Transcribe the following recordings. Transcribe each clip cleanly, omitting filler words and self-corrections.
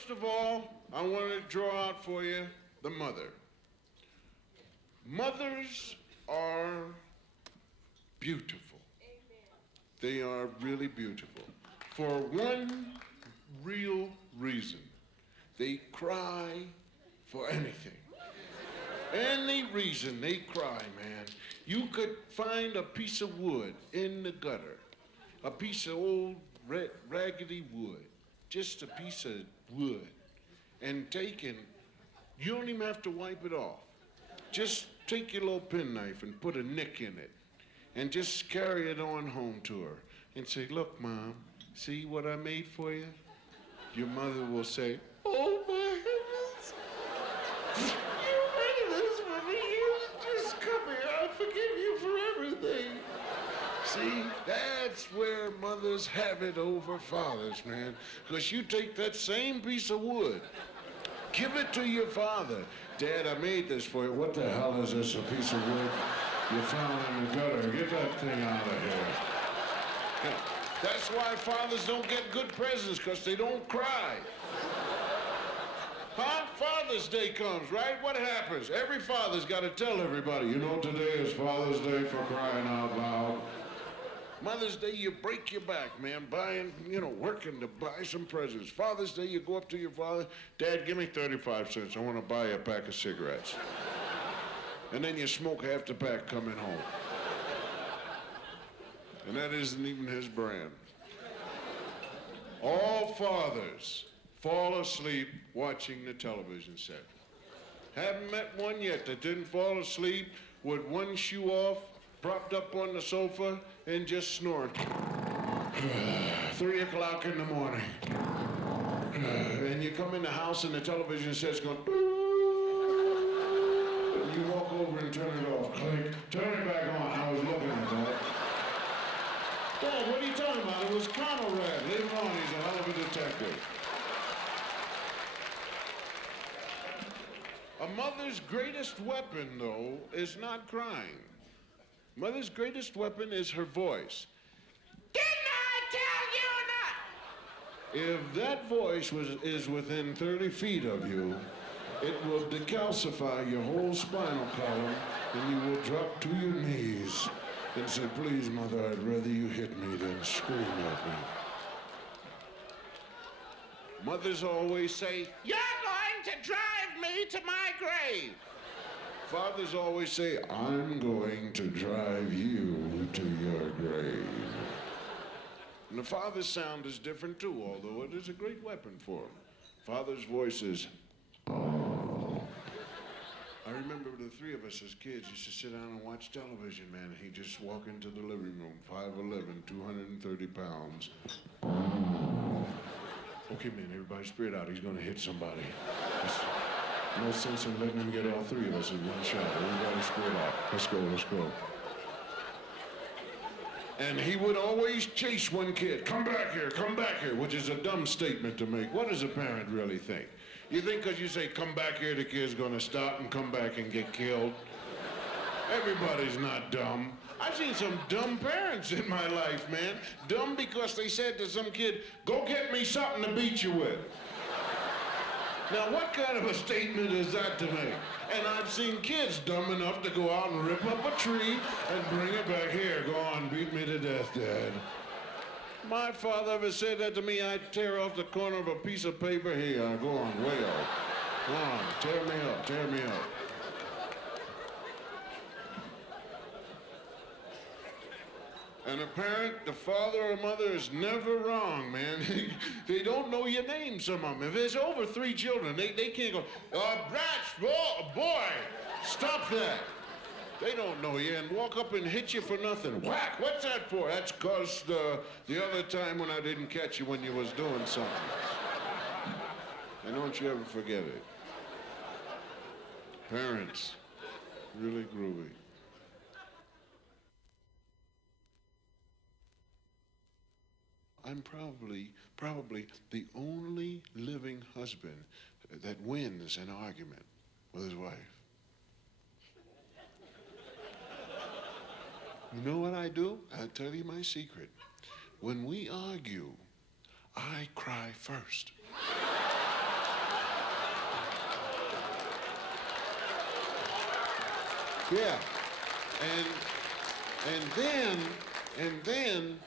First of all, I want to draw out for you the mother. Mothers are beautiful. Amen. They are really beautiful. For one real reason. They cry for anything. Any reason they cry, man. You could find a piece of wood in the gutter, a piece of old raggedy wood, just a piece of wood, and you don't even have to wipe it off. Just take your little penknife and put a nick in it, and just carry it on home to her, and say, look, Mom, see what I made for you? Your mother will say, oh, my goodness. You made this for me. You just come here. I'll forgive you for everything. See, that's where mothers have it over fathers, man. Because you take that same piece of wood, give it to your father. Dad, I made this for you. What the hell is this, a piece of wood you found in the gutter? Get that thing out of here. Yeah. That's why fathers don't get good presents, because they don't cry. Huh? Father's Day comes, right? What happens? Every father's got to tell everybody, you know, today is Father's Day, for crying out loud. Mother's Day, you break your back, man, buying, working to buy some presents. Father's Day, you go up to your father, Dad, give me 35 cents. I want to buy you a pack of cigarettes. And then you smoke half the pack coming home. And that isn't even his brand. All fathers fall asleep watching the television set. Haven't met one yet that didn't fall asleep with one shoe off, propped up on the sofa, and just snoring. 3 o'clock in the morning. And you come in the house and the television set's going, and you walk over and turn it off. Click. Turn it back on. I was looking at that. Dad, what are you talking about? It was Conrad. Leave him on. He's a hell of a detective. A mother's greatest weapon, though, is not crying. Mother's greatest weapon is her voice. Didn't I tell you not? If that voice is within 30 feet of you, it will decalcify your whole spinal column, and you will drop to your knees and say, please, Mother, I'd rather you hit me than scream at me. Mothers always say, you're going to drive me to my grave. Fathers always say, I'm going to drive you to your grave. And the father's sound is different too, although it is a great weapon for him. Father's voice is, oh. I remember the three of us as kids used to sit down and watch television, man. He'd just walk into the living room, 5'11", 230 pounds. Okay, man, everybody spread out. He's gonna hit somebody. No sense in letting him get all three of us in one shot. Everybody spread out. Let's go, let's go. And he would always chase one kid. Come back here, which is a dumb statement to make. What does a parent really think? You think because you say, come back here, the kid's gonna stop and come back and get killed? Everybody's not dumb. I've seen some dumb parents in my life, man. Dumb because they said to some kid, go get me something to beat you with. Now, what kind of a statement is that to make? And I've seen kids dumb enough to go out and rip up a tree and bring it back here. Go on, beat me to death, Dad. My father ever said that to me, I'd tear off the corner of a piece of paper. Here, go on, way off. Go on, tear me up, tear me up. And a parent, the father or mother, is never wrong, man. They don't know your name, some of them. If there's over 3 children, they can't go, boy, stop that. They don't know you and walk up and hit you for nothing. Whack, what's that for? That's because the other time when I didn't catch you when you was doing something. And don't you ever forget it. Parents, really groovy. I'm probably the only living husband that wins an argument with his wife. You know what I do? I'll tell you my secret. When we argue, I cry first. Yeah. And then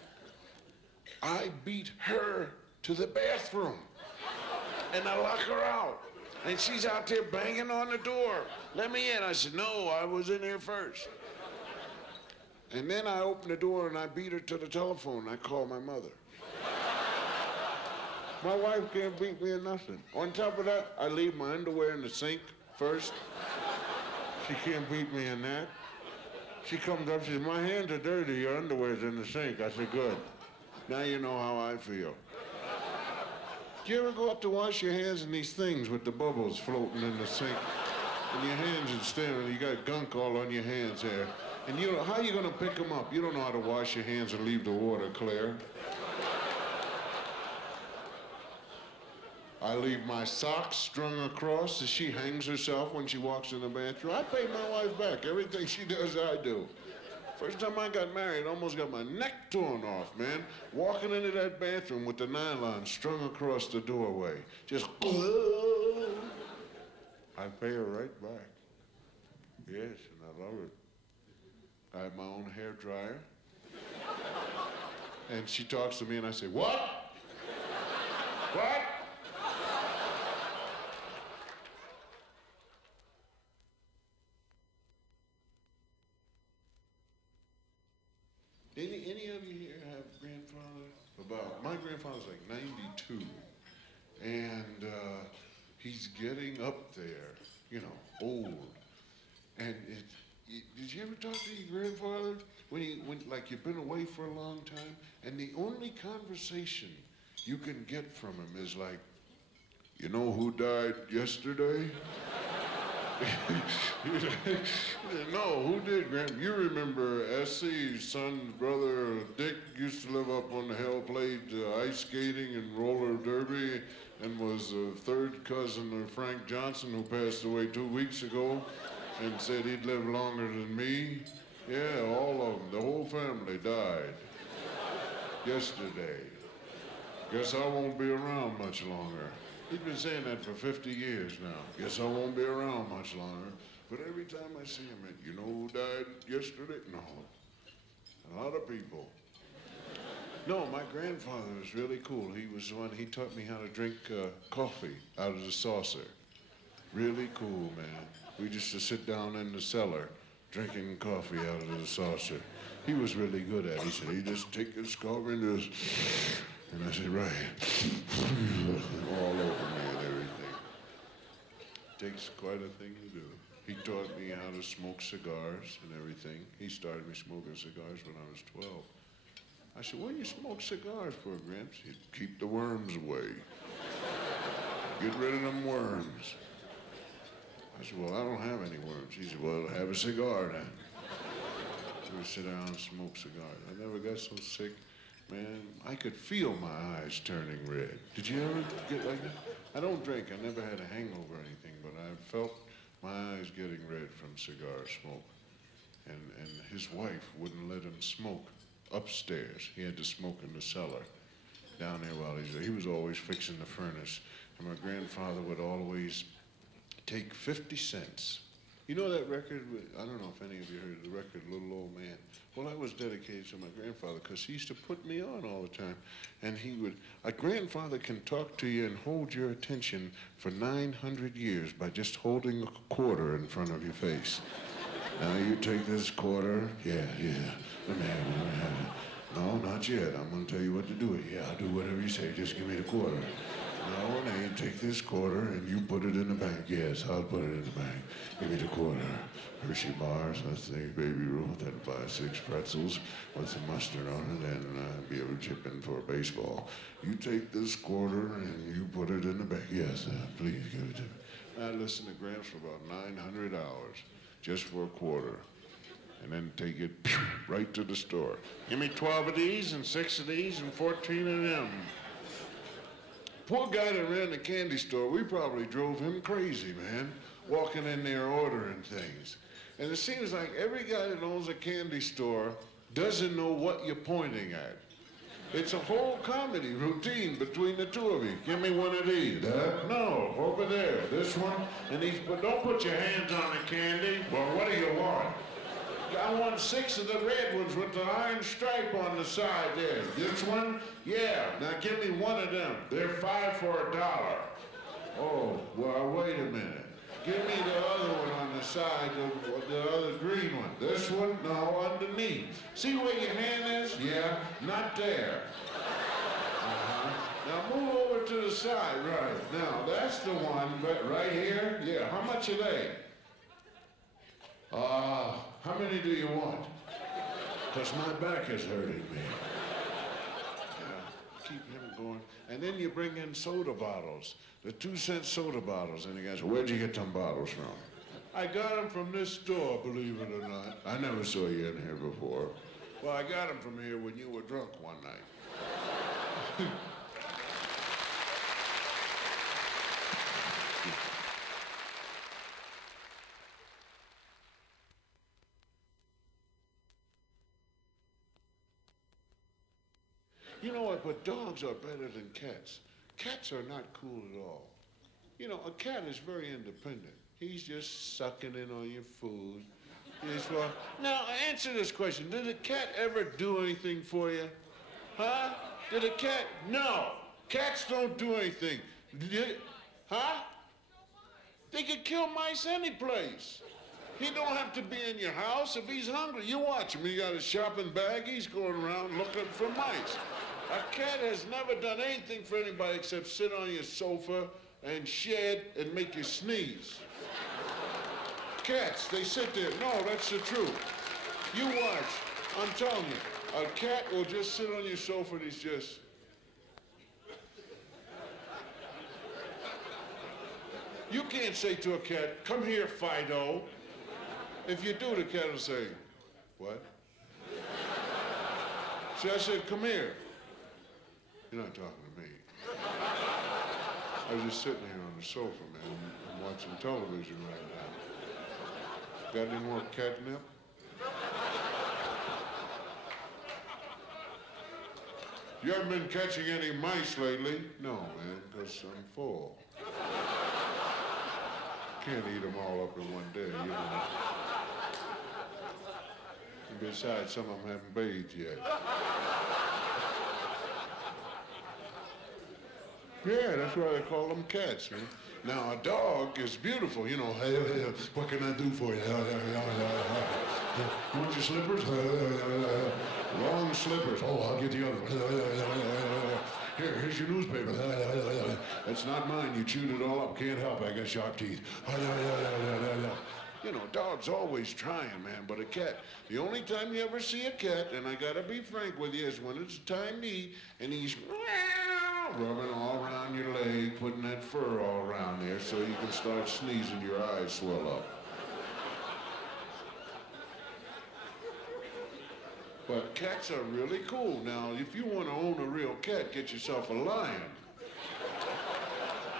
I beat her to the bathroom. And I lock her out. And she's out there banging on the door. Let me in. I said, no, I was in here first. And then I opened the door and I beat her to the telephone. I called my mother. My wife can't beat me or nothing. On top of that, I leave my underwear in the sink first. She can't beat me in that. She comes up, she says, my hands are dirty, your underwear's in the sink. I said, good. Now you know how I feel. Do you ever go up to wash your hands in these things with the bubbles floating in the sink? And your hands are standing, you got gunk all on your hands there. And you know, how are you gonna pick them up? You don't know how to wash your hands and leave the water clear. I leave my socks strung across as she hangs herself when she walks in the bathroom. I pay my wife back. Everything she does, I do. First time I got married, I almost got my neck torn off, man. Walking into that bathroom with the nylon strung across the doorway. Just, I pay her right back. Yes, and I love it. I have my own hair dryer. And she talks to me and I say, what? What? Any of you here have grandfather? My grandfather's like 92, and he's getting up there, you know, old. And did you ever talk to your grandfather when like you've been away for a long time, and the only conversation you can get from him is like, you know who died yesterday? No, who did, Grandpa? You remember S.C.'s son's brother, Dick, used to live up on the hill, played ice skating and roller derby, and was a third cousin of Frank Johnson, who passed away 2 weeks ago, and said he'd live longer than me. Yeah, all of them, the whole family died yesterday. Guess I won't be around much longer. He's been saying that for 50 years now. Guess I won't be around much longer. But every time I see him, you know who died yesterday? No. A lot of people. No, my grandfather was really cool. He was the one, he taught me how to drink coffee out of the saucer. Really cool, man. We used to sit down in the cellar drinking coffee out of the saucer. He was really good at it. He said, he just take this coffee and just... And I said, right. All over me and everything. Takes quite a thing to do. He taught me how to smoke cigars and everything. He started me smoking cigars when I was 12. I said, what do you smoke cigars for, Gramps? He'd keep the worms away. Get rid of them worms. I said, well, I don't have any worms. He said, well, have a cigar then. We would sit down and smoke cigars. I never got so sick. Man, I could feel my eyes turning red. Did you ever get like that? I don't drink. I never had a hangover or anything, but I felt my eyes getting red from cigar smoke. And his wife wouldn't let him smoke upstairs. He had to smoke in the cellar down there while he was always fixing the furnace. And my grandfather would always take 50 cents. You know that record? I don't know if any of you heard the record, Little Old Man. Well, that was dedicated to my grandfather because he used to put me on all the time. And a grandfather can talk to you and hold your attention for 900 years by just holding a quarter in front of your face. Now you take this quarter. Yeah. Let me have it. No, not yet. I'm gonna tell you what to do. Yeah, I'll do whatever you say. Just give me the quarter. No, now you take this quarter and you put it in the bank. Yes, I'll put it in the bank. Give me the quarter. Hershey bars, that's the baby rule. Then buy 6 pretzels with some mustard on it and be able to chip in for a baseball. You take this quarter and you put it in the bank. Yes, please give it to me. I listened to Gramps for about 900 hours just for a quarter. And then take it right to the store. Give me 12 of these and 6 of these and 14 of them. Poor guy that ran the candy store, we probably drove him crazy, man, walking in there ordering things. And it seems like every guy that owns a candy store doesn't know what you're pointing at. It's a whole comedy routine between the two of you. Give me one of these. No, over there. This one. And these, but don't put your hands on the candy. Well, what do you want? I want 6 of the red ones with the iron stripe on the side there. This one? Yeah. Now give me one of them. They're 5 for $1. Oh, well, wait a minute. Give me the other one on the side, the other green one. This one? No, underneath. See where your hand is? Yeah, not there. Now move over to the side, right. Now, that's the one, but right here? Yeah, how much are they? How many do you want? Because my back is hurting me. Yeah, keep him going. And then you bring in soda bottles. The 2-cent soda bottles. And the guy said, where'd you get them bottles from? I got them from this store, believe it or not. I never saw you in here before. Well, I got them from here when you were drunk one night. You know what, but dogs are better than cats. Cats are not cool at all. You know, a cat is very independent. He's just sucking in on your food. Now, answer this question. Did a cat ever do anything for you? Huh? Did a cat? No. Cats don't do anything. Huh? They could kill mice any place. He don't have to be in your house. If he's hungry, you watch him. He got a shopping bag. He's going around looking for mice. A cat has never done anything for anybody except sit on your sofa and shed and make you sneeze. Cats, they sit there. No, that's the truth. You watch. I'm telling you, a cat will just sit on your sofa and he's just... You can't say to a cat, come here, Fido. If you do, the cat will say, what? See, I said, come here. You're not talking to me. I was just sitting here on the sofa, man. I'm watching television right now. Got any more catnip? You haven't been catching any mice lately? No, man, because I'm full. Can't eat them all up in one day, you know. And besides, some of them haven't bathed yet. Yeah, that's why they call them cats, man. Now, a dog is beautiful, you know. Hey, what can I do for you? You want your slippers? Long slippers. Oh, I'll get the other one. Here's your newspaper. That's not mine. You chewed it all up. Can't help it. I got sharp teeth. You know, dogs always trying, man, but a cat, the only time you ever see a cat, and I gotta be frank with you, is when it's time to eat, and he's rubbing all around your leg, putting that fur all around there so you can start sneezing, your eyes swell up. But cats are really cool. Now, if you want to own a real cat, get yourself a lion.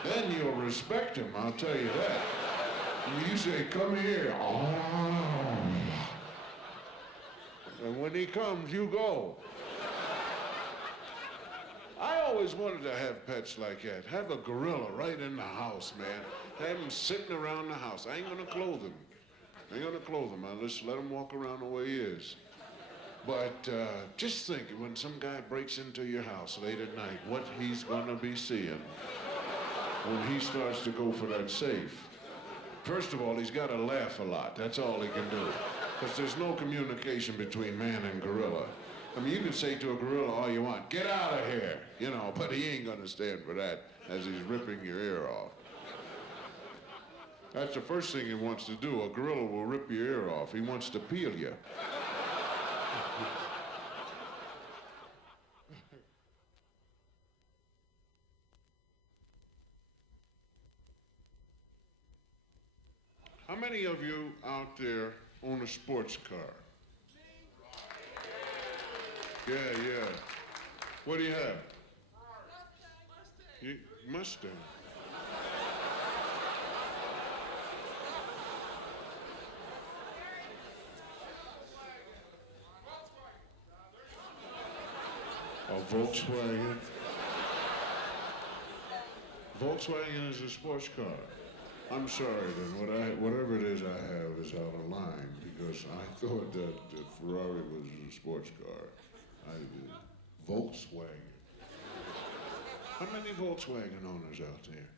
Then you'll respect him, I'll tell you that. And you say, come here. And when he comes, you go. I always wanted to have pets like that. Have a gorilla right in the house, man. Have him sitting around the house. I ain't gonna clothe him. I ain't gonna clothe him. I'll just let him walk around the way he is. But just think, when some guy breaks into your house late at night, what he's gonna be seeing when he starts to go for that safe. First of all, he's gotta laugh a lot. That's all he can do. Because there's no communication between man and gorilla. I mean, you can say to a gorilla all you want, get out of here, you know, but he ain't gonna stand for that as he's ripping your ear off. That's the first thing he wants to do. A gorilla will rip your ear off. He wants to peel you. How many of you out there own a sports car? Yeah. What do you have? Mustang. A Volkswagen? Volkswagen is a sports car. I'm sorry then, whatever it is I have is out of line because I thought that Ferrari was a sports car. Volkswagen. How many Volkswagen owners out there?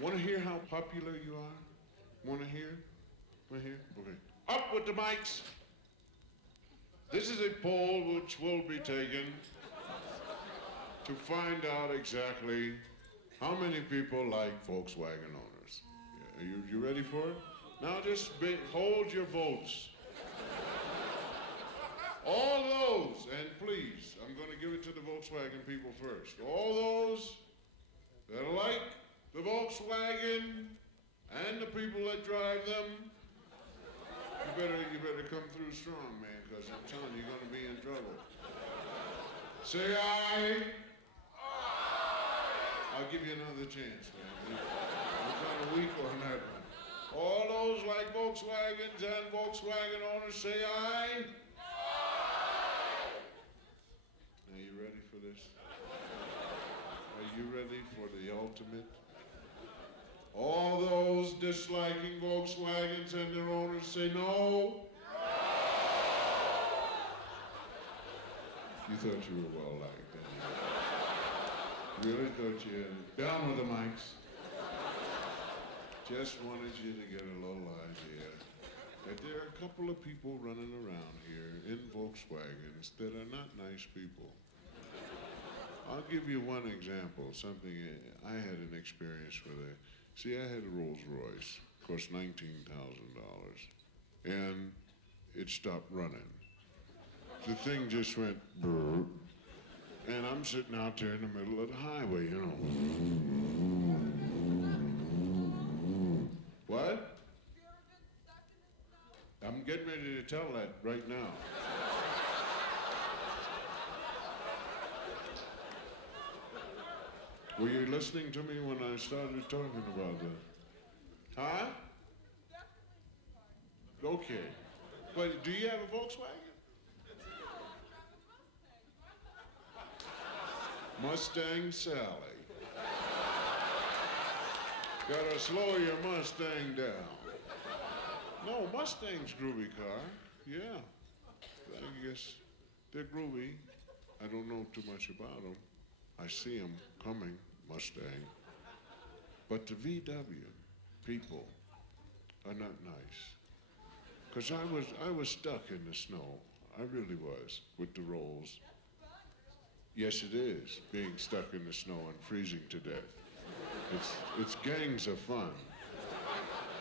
Want to hear how popular you are? Want to hear? Want to hear? Okay. Up with the mics. This is a poll which will be taken to find out exactly how many people like Volkswagen owners. Yeah, you ready for it? Now just hold your votes. All those, and please, I'm going to give it to the Volkswagen people first. All those that like the Volkswagen and the people that drive them, you better come through strong, man, because I'm telling you, you're going to be in trouble. Say aye. I'll give you another chance, man. I'm kind of weak on that one. All those like Volkswagens and Volkswagen owners, say aye. Are you ready for this? Are you ready for the ultimate? All those disliking Volkswagens and their owners say no. You thought you were well liked, didn't you? Really thought you had down with the mics. Just wanted you to get a little idea that there are a couple of people running around here in Volkswagens that are not nice people. I'll give you one example, something I had an experience with. See, I had a Rolls Royce, cost $19,000, and it stopped running. The thing just went brrr, and I'm sitting out there in the middle of the highway, you know. What? I'm getting ready to tell that right now. Were you listening to me when I started talking about that? Huh? Okay. But do you have a Volkswagen? Mustang Sally. Gotta slow your Mustang down. No, Mustang's groovy car. Yeah. I guess they're groovy. I don't know too much about them. I see them coming, Mustang. But the VW people are not nice. Because I was stuck in the snow. I really was, with the rolls. Yes, it is, being stuck in the snow and freezing to death. It's gangs of fun.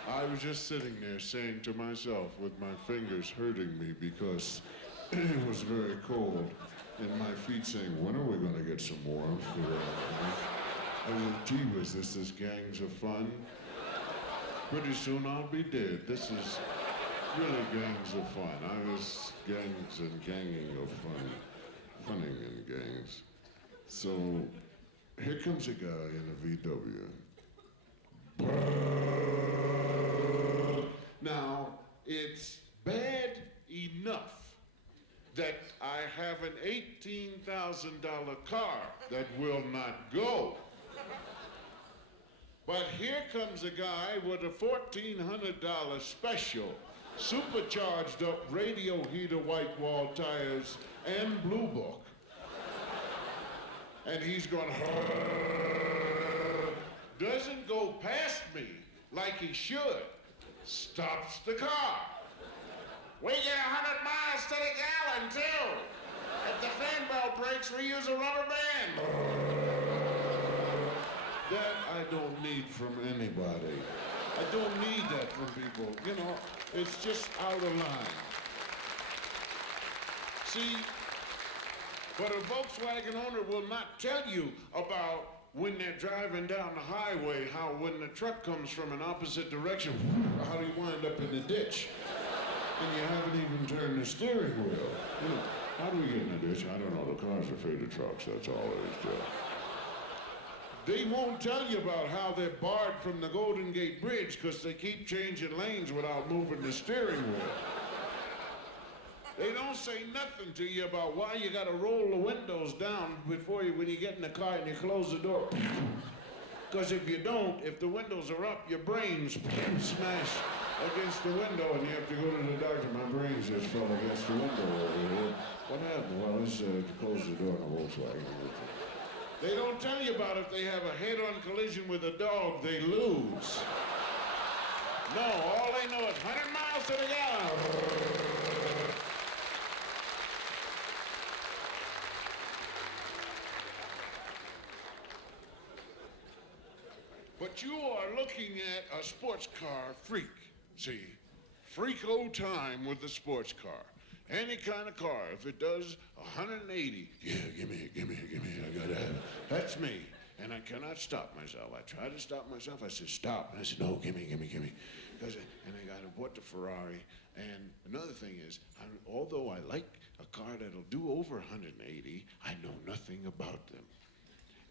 I was just sitting there saying to myself, with my fingers hurting me because it was very cold, and my feet saying, when are we going to get some warmth? I said, gee whiz, this is gangs of fun. Pretty soon I'll be dead. This is really gangs of fun. I was gangs and ganging of fun. Funning in gangs. So here comes a guy in a VW. Now, it's bad enough that I have an $18,000 car that will not go. But here comes a guy with a $1,400 special, supercharged up radio heater white wall tires and Blue Book. And he's going, doesn't go past me like he should, stops the car. We get 100 miles to the gallon, too. If the fan belt breaks, we use a rubber band. That I don't need from anybody. I don't need that from people. You know, it's just out of line. See, but a Volkswagen owner will not tell you about when they're driving down the highway, how when the truck comes from an opposite direction, how do you wind up in the ditch? And you haven't even turned the steering wheel. You know, how do we get in the ditch? I don't know, the cars are afraid of trucks, that's all it is, Joe. They won't tell you about how they're barred from the Golden Gate Bridge because they keep changing lanes without moving the steering wheel. They don't say nothing to you about why you gotta roll the windows down before you, when you get in the car and you close the door. Because if you don't, if the windows are up, your brains smash against the window and you have to go to the doctor. My brains just fell against the window over here. What happened? Well, it's to close the door on a Volkswagen. They don't tell you about if they have a head-on collision with a dog, they lose. No, all they know is 100 miles to the gallon. But you are looking at a sports car freak, see? Freak old time with the sports car. Any kind of car, if it does 180, yeah, give me, I gotta have it. That's me. And I cannot stop myself. I tried to stop myself. I said, stop. And I said, no, give me. And I bought the Ferrari. And another thing is, although I like a car that'll do over 180, I know nothing about them.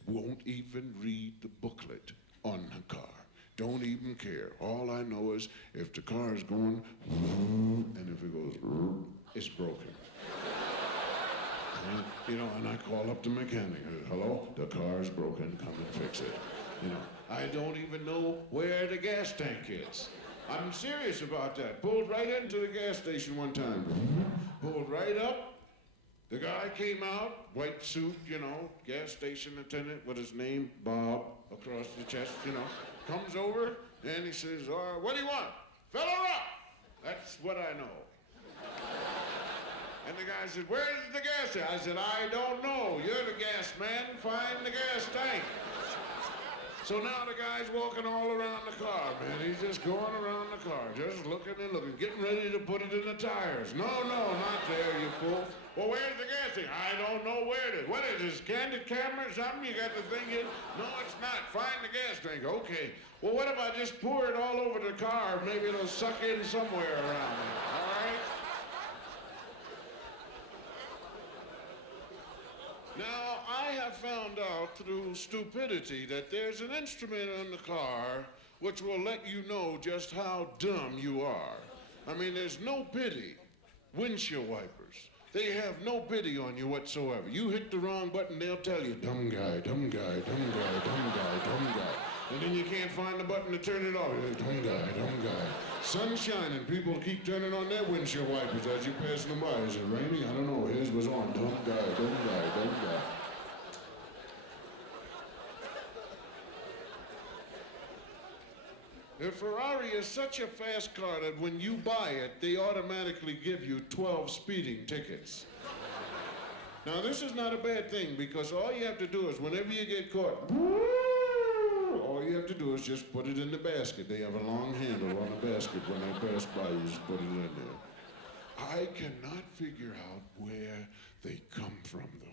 Won't even read the booklet on the car. Don't even care. All I know is if the car is going, and if it goes, it's broken. You know, and I call up the mechanic. Hello, the car is broken, come and fix it. You know, I don't even know where the gas tank is. I'm serious about that. Pulled right into the gas station one time. Pulled right up. The guy came out, white suit, you know, gas station attendant with his name, Bob, across the chest, you know. Comes over and he says, what do you want? Fill her up. That's what I know. And the guy said, where's the gas tank? I said, I don't know. You're the gas man. Find the gas tank. So now the guy's walking all around the car, man. He's just going around the car, just looking and looking, getting ready to put it in the tires. No, not there, you fool. Well, where's the gas tank? I don't know where it is. What is this, candid camera or something? You got the thing in? No, it's not. Find the gas tank. Okay. Well, what if I just pour it all over the car? Maybe it'll suck in somewhere around there. All right? Now, I have found out through stupidity that there's an instrument in the car which will let you know just how dumb you are. I mean, there's no pity. Windshield wipers. They have no pity on you whatsoever. You hit the wrong button, they'll tell you, dumb guy, dumb guy, dumb guy, dumb guy, dumb guy. And then you can't find the button to turn it off. Dumb guy, dumb guy. Sun's shining, people keep turning on their windshield wipers as you pass them by. Is it raining? I don't know, his was on. Dumb guy, dumb guy, dumb guy. The Ferrari is such a fast car that when you buy it, they automatically give you 12 speeding tickets. Now, this is not a bad thing because all you have to do is whenever you get caught, all you have to do is just put it in the basket. They have a long handle on the basket. When they pass by, you just put it in there. I cannot figure out where they come from, though.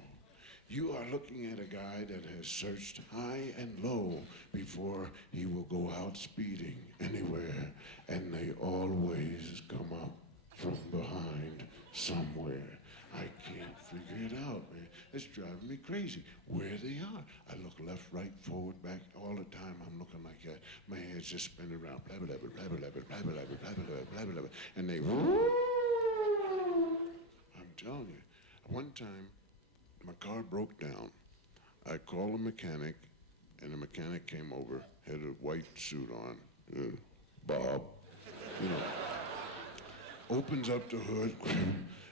You are looking at a guy that has searched high and low before he will go out speeding anywhere, and they always come up from behind somewhere. I can't figure it out, man. It's driving me crazy. Where they are. I look left, right, forward, back, all the time. I'm looking like that. My head's just spinning around. Blah, blah, blah, blah, blah, blah, blah, blah, blah, blah, blah, blah. And they, I'm telling you, one time, my car broke down. I called a mechanic, and the mechanic came over, had a white suit on, Bob, you know. Opens up the hood,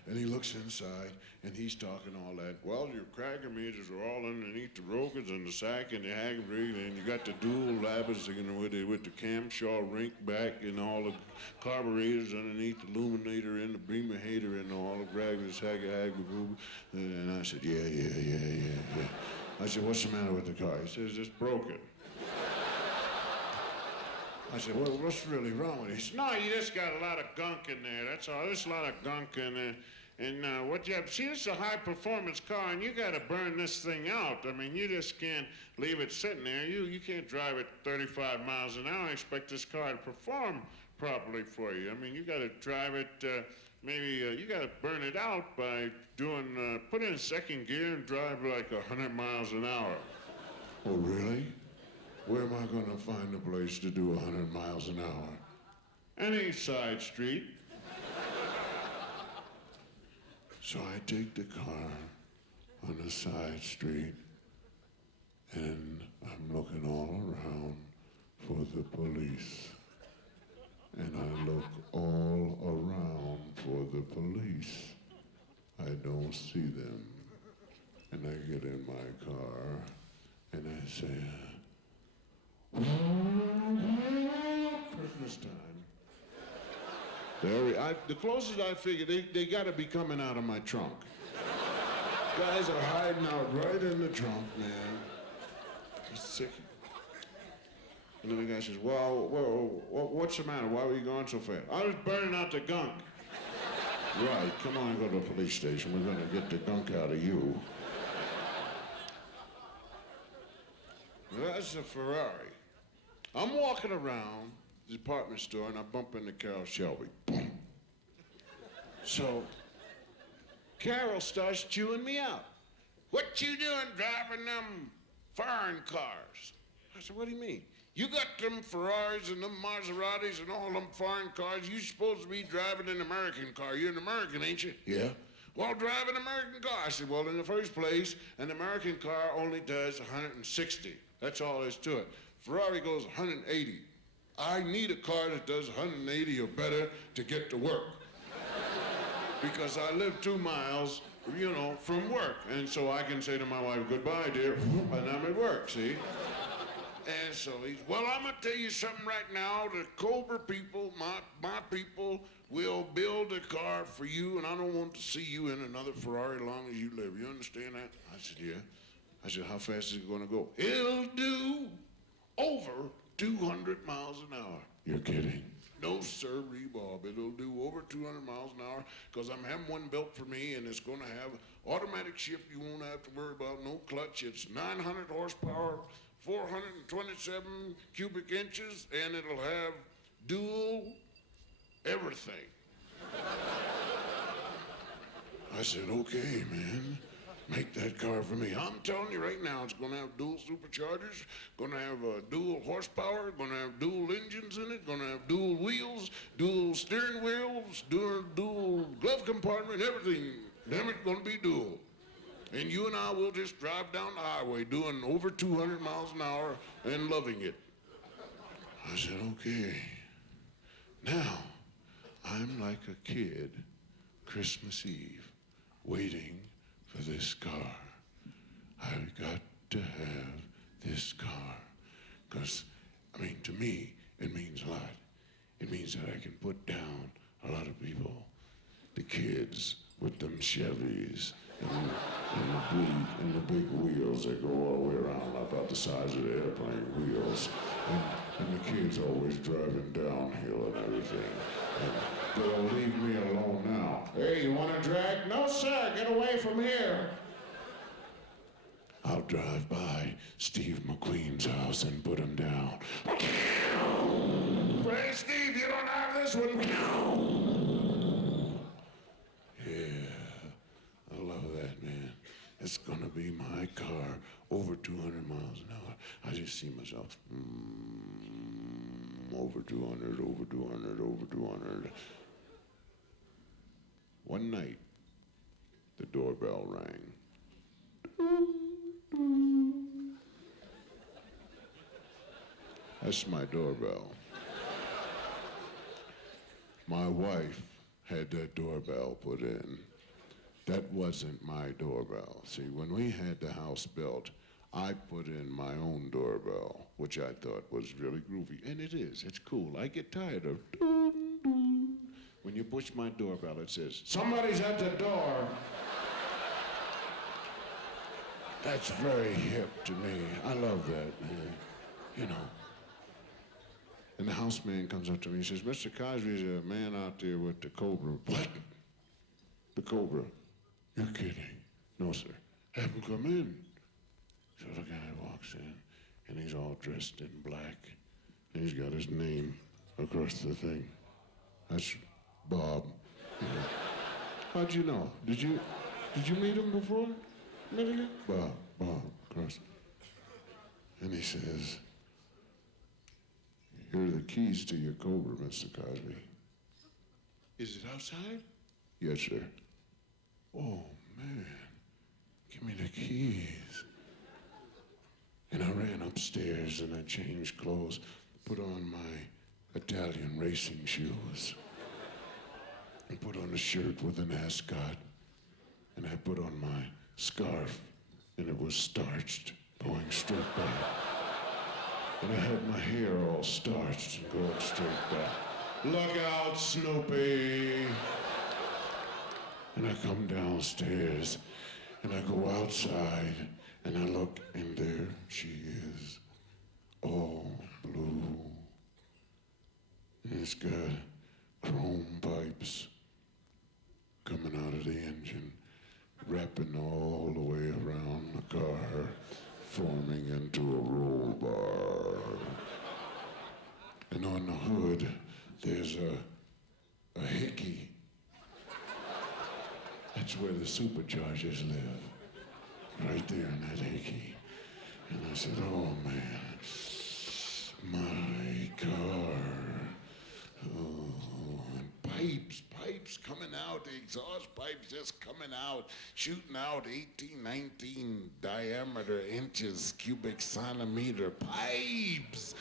and he looks inside, and he's talking all that. Well, your cracker meters are all underneath the rokers and the sack and the hagrid, and you got the dual labbers, you know, with the camshaw rink back and all the carburetors underneath the illuminator and the beamer hater and all the gravity, hagrid. And I said, yeah. I said, what's the matter with the car? He says, it's broken. I said, well, what's really wrong with it? He said, no, you just got a lot of gunk in there. That's all. There's a lot of gunk in there. And what you have, see, this is a high-performance car, and you got to burn this thing out. I mean, you just can't leave it sitting there. You can't drive it 35 miles an hour and expect this car to perform properly for you. I mean, you got to drive it, you got to burn it out by doing, put it in second gear and drive like 100 miles an hour. Oh, really? Where am I going to find a place to do 100 miles an hour? Any side street. So I take the car on a side street, and I'm looking all around for the police. And I look all around for the police. I don't see them. And I get in my car, and I say, Christmas time. The closest I figured, they gotta be coming out of my trunk. Guys are hiding out right in the trunk, man. I'm sick. And then the guy says, well, what's the matter? Why were you going so fast? I was burning out the gunk. Right, come on, go to the police station. We're gonna get the gunk out of you. That's a Ferrari. I'm walking around the department store and I bump into Carol Shelby. Boom. So Carol starts chewing me out. What you doing driving them foreign cars? I said, what do you mean? You got them Ferraris and them Maseratis and all them foreign cars. You supposed to be driving an American car. You're an American, ain't you? Yeah. Well, drive an American car. I said, well, in the first place, an American car only does 160. That's all there is to it. Ferrari goes 180. I need a car that does 180 or better to get to work. Because I live 2 miles, from work. And so I can say to my wife, goodbye, dear, and I'm at work, see? And so he's, well, I'm gonna tell you something right now. The Cobra people, my people, will build a car for you, and I don't want to see you in another Ferrari as long as you live. You understand that? I said, yeah. I said, how fast is it gonna go? It'll do over 200 miles an hour. You're kidding? No, sir, Bob. It'll do over 200 miles an hour because I'm having one built for me, and it's gonna have automatic shift. You won't have to worry about no clutch. It's 900 horsepower, 427 cubic inches, and it'll have dual everything. I said, okay, man, make that car for me. I'm telling you right now, it's gonna have dual superchargers, gonna have dual horsepower, gonna have dual engines in it, gonna have dual wheels, dual steering wheels, dual glove compartment, everything. Damn it, gonna be dual. And you and I will just drive down the highway doing over 200 miles an hour and loving it. I said, okay. Now, I'm like a kid, Christmas Eve, waiting for this car. I've got to have this car. Because, to me, it means a lot. It means that I can put down a lot of people. The kids with them Chevys and the big wheels that go all the way around about the size of the airplane wheels. And the kids always driving downhill and everything. And they'll leave me alone now. Hey, you want to drag? No, sir, get away from here. I'll drive by Steve McQueen's house and put him down. Hey, Steve, you don't have this one. Yeah, I love that, man. It's gonna be my car, over 200 miles an hour. I just see myself, over 200, over 200, over 200. One night, the doorbell rang. That's my doorbell. My wife had that doorbell put in. That wasn't my doorbell. See, when we had the house built, I put in my own doorbell, which I thought was really groovy. And it is, it's cool. I get tired of when you push my doorbell, it says, somebody's at the door. That's very hip to me. I love that, man. And the houseman comes up to me and says, Mr. Cosby's a man out there with the Cobra. What? The Cobra? You're kidding. No, sir. Have him come in. So the guy walks in, and he's all dressed in black, and he's got his name across the thing. That's Bob. Yeah. How'd you know? Did you meet him before? Met him? Bob, across. And he says, here are the keys to your Cobra, Mr. Cosby. Is it outside? Yes, sir. oh man, give me the keys. And I ran upstairs and I changed clothes, put on my Italian racing shoes, and put on a shirt with an ascot, and I put on my scarf, and it was starched, going straight back. And I had my hair all starched and going straight back. Look out, Snoopy! And I come downstairs, and I go outside, and I look, and there she is, all blue. And it's got chrome pipes coming out of the engine, wrapping all the way around the car, forming into a roll bar. And on the hood, there's a hickey. That's where the superchargers live, right there in that hickey. And I said, oh man, my car. Oh, and pipes coming out, the exhaust pipes just coming out, shooting out 18, 19 diameter inches, cubic centimeter pipes.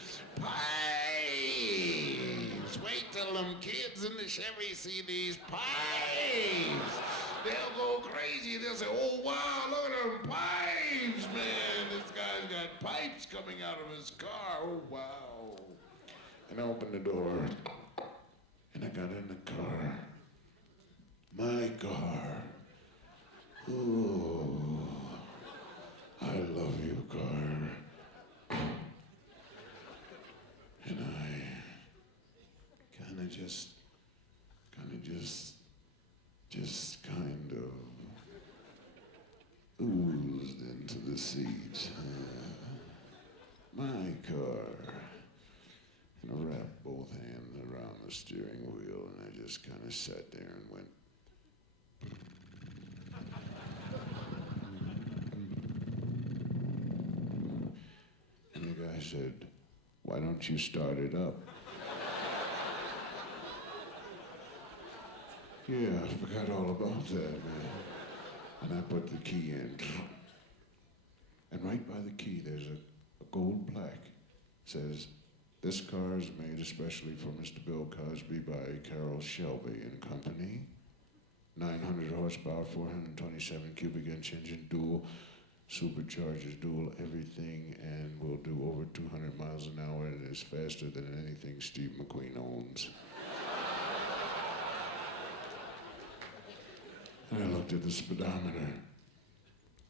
Wait till them kids in the Chevy see these pipes. They'll go crazy. They'll say, oh wow, look at them pipes, man. This guy's got pipes coming out of his car. Oh wow. And I opened the door. And I got in the car. My car. Ooh, I love you, car. And I kind of just oozed into the seat. My car. And I wrapped both hands around the steering wheel, and I just kind of sat there and went. And the guy said, why don't you start it up? Yeah, I forgot all about that, man. And I put the key in. And right by the key, there's a gold plaque. It says, this car is made especially for Mr. Bill Cosby by Carroll Shelby and Company. 900 horsepower, 427 cubic inch engine, dual superchargers, dual everything, and will do over 200 miles an hour, and is faster than anything Steve McQueen owns. And I looked at the speedometer.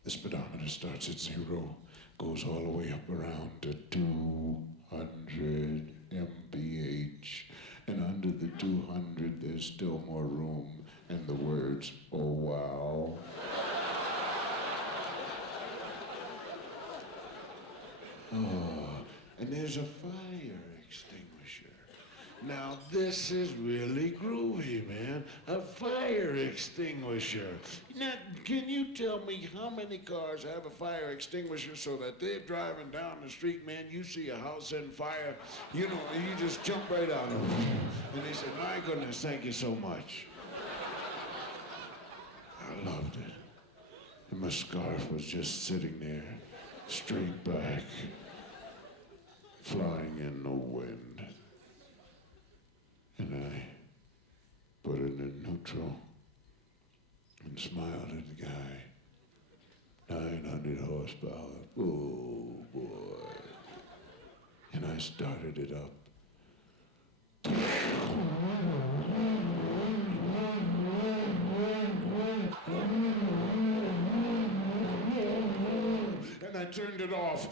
The speedometer starts at 0, goes all the way up around to 200 M.P.H. And under the 200, there's still more room, and the words, oh wow. Oh, and there's a fire extinguisher. Now this is really groovy, man. A fire extinguisher. Now, can you tell me how many cars have a fire extinguisher so that they're driving down the street, man, you see a house in fire, you know, and you just jump right out of it. And they said, my goodness, thank you so much. I loved it. And my scarf was just sitting there, straight back, flying in the wind. And I put it in neutral and smiled at the guy. 900 horsepower, oh boy. And I started it up. And I turned it off.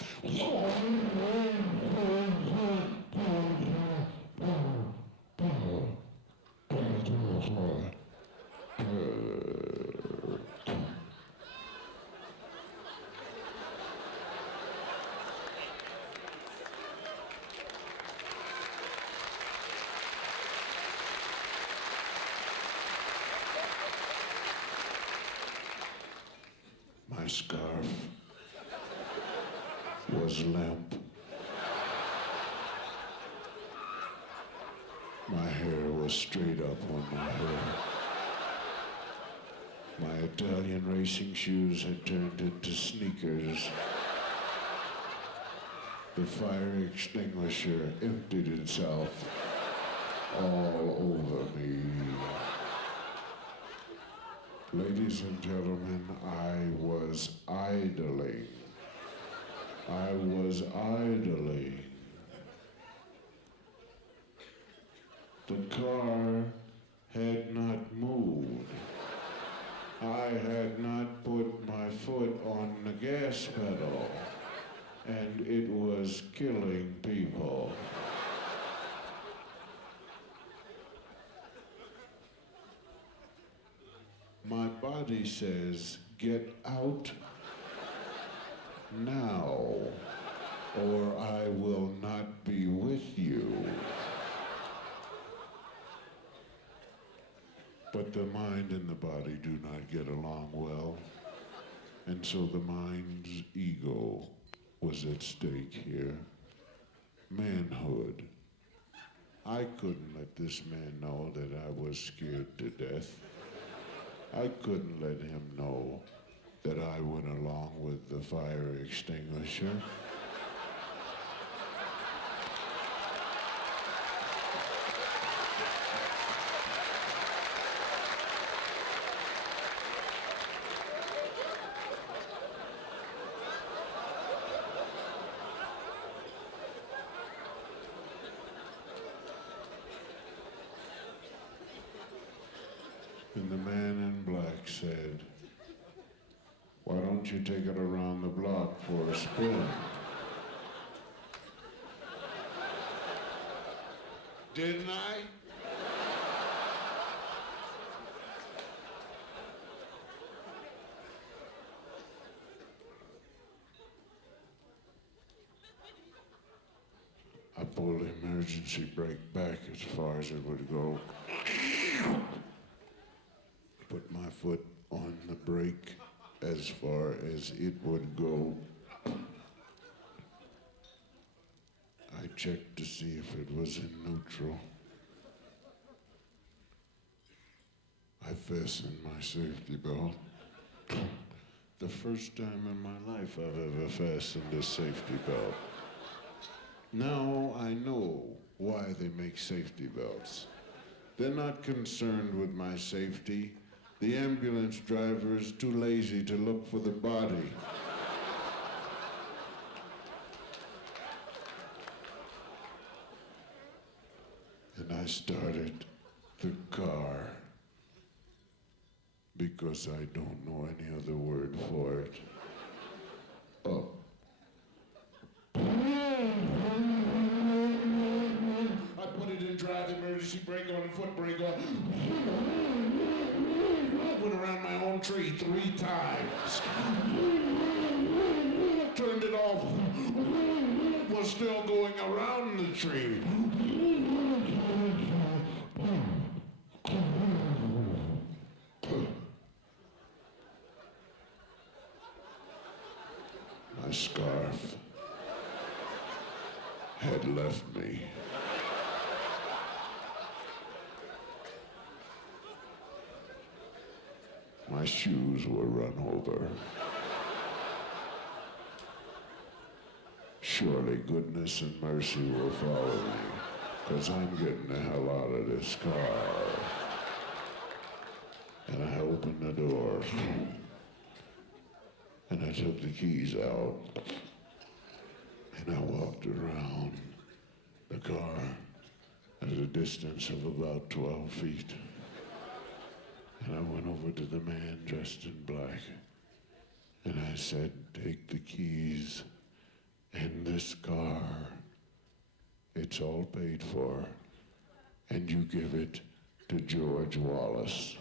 My scarf was limp. My hair was straight up on my head. My Italian racing shoes had turned into sneakers. The fire extinguisher emptied itself all over me. Ladies and gentlemen, I was idling. I was idling. The car had not moved. I had not put my foot on the gas pedal, and it was killing people. My body says, get out now, or I will not be with you. But the mind and the body do not get along well, and so the mind's ego was at stake here. Manhood. I couldn't let this man know that I was scared to death. I couldn't let him know that I went along with the fire extinguisher. And the man in black said, why don't you take it around the block for a spin? Didn't I? I pulled the emergency brake back as far as it would go. Put my foot on the brake as far as it would go. I checked to see if it was in neutral. I fastened my safety belt. The first time in my life I've ever fastened a safety belt. Now I know why they make safety belts. They're not concerned with my safety. The ambulance driver is too lazy to look for the body. And I started the car because I don't know any other word for it. Up. I put it in drive, emergency brake on, foot brake on. Went around my own tree 3 times. Turned it off. Was still going around the tree. My scarf had left me. My shoes were run over. Surely goodness and mercy will follow me, because I'm getting the hell out of this car. And I opened the door, and I took the keys out, and I walked around the car at a distance of about 12 feet. And I went over to the man dressed in black, and I said, take the keys and this car. It's all paid for, and you give it to George Wallace.